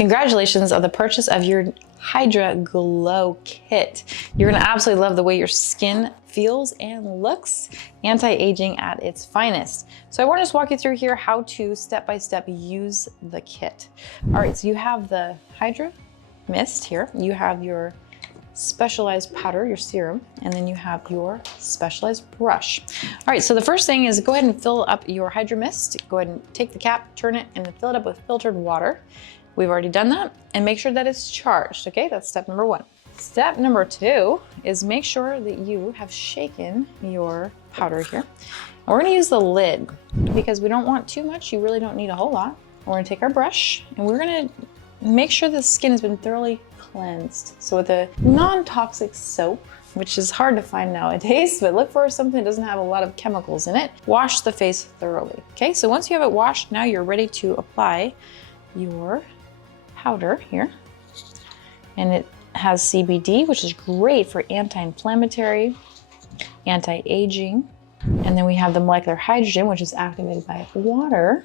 Congratulations on the purchase of your Hydra-Glow kit. You're gonna absolutely love the way your skin feels and looks, anti-aging at its finest. So I want to just walk you through here how to step-by-step use the kit. All right, so you have the Hydra mist here, you have your specialized powder, your serum, and then you have your specialized brush. All right, so the first thing is go ahead and fill up your Hydra mist. Go ahead and take the cap, turn it, and then fill it up with filtered water. We've already done that, and make sure that it's charged, okay? That's step number one. Step number two is make sure that you have shaken your powder here. And we're gonna use the lid because we don't want too much. You really don't need a whole lot. We're gonna take our brush and we're gonna make sure the skin has been thoroughly cleansed. So with a non-toxic soap, which is hard to find nowadays, but look for something that doesn't have a lot of chemicals in it. Wash the face thoroughly, okay? So once you have it washed, now you're ready to apply your powder here. And it has CBD, which is great for anti-inflammatory, anti-aging. And then we have the molecular hydrogen, which is activated by water.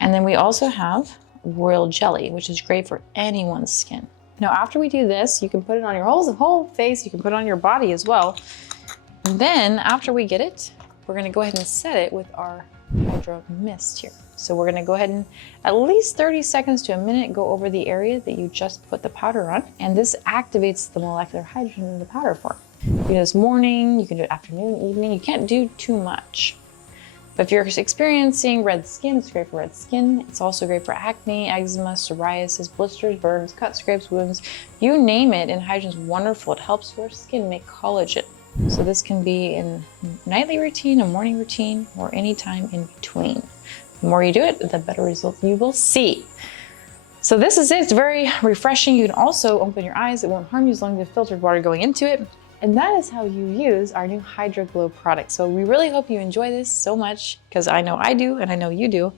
And then we also have royal jelly, which is great for anyone's skin. Now, after we do this, you can put it on your whole face, you can put it on your body as well. And then after we get it, we're gonna go ahead and set it with our Hydra mist here. So we're gonna go ahead and at least 30 seconds to a minute go over the area that you just put the powder on. And this activates the molecular hydrogen in the powder form. You can do this morning, you can do it afternoon, evening. You can't do too much. But if you're experiencing red skin, it's great for red skin. It's also great for acne, eczema, psoriasis, blisters, burns, cuts, scrapes, wounds, you name it. And hydrogen's wonderful. It helps your skin make collagen. So this can be in nightly routine, a morning routine, or any time in between. The more you do it, the better results you will see. So this is it. It's very refreshing. You can also open your eyes. It won't harm you as long as you have filtered water going into it. And that is how you use our new Hydra-Glow product. So we really hope you enjoy this so much because I know I do and I know you do.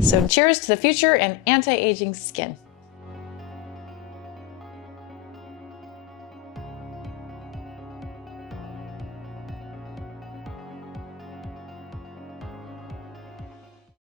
So cheers to the future and anti-aging skin.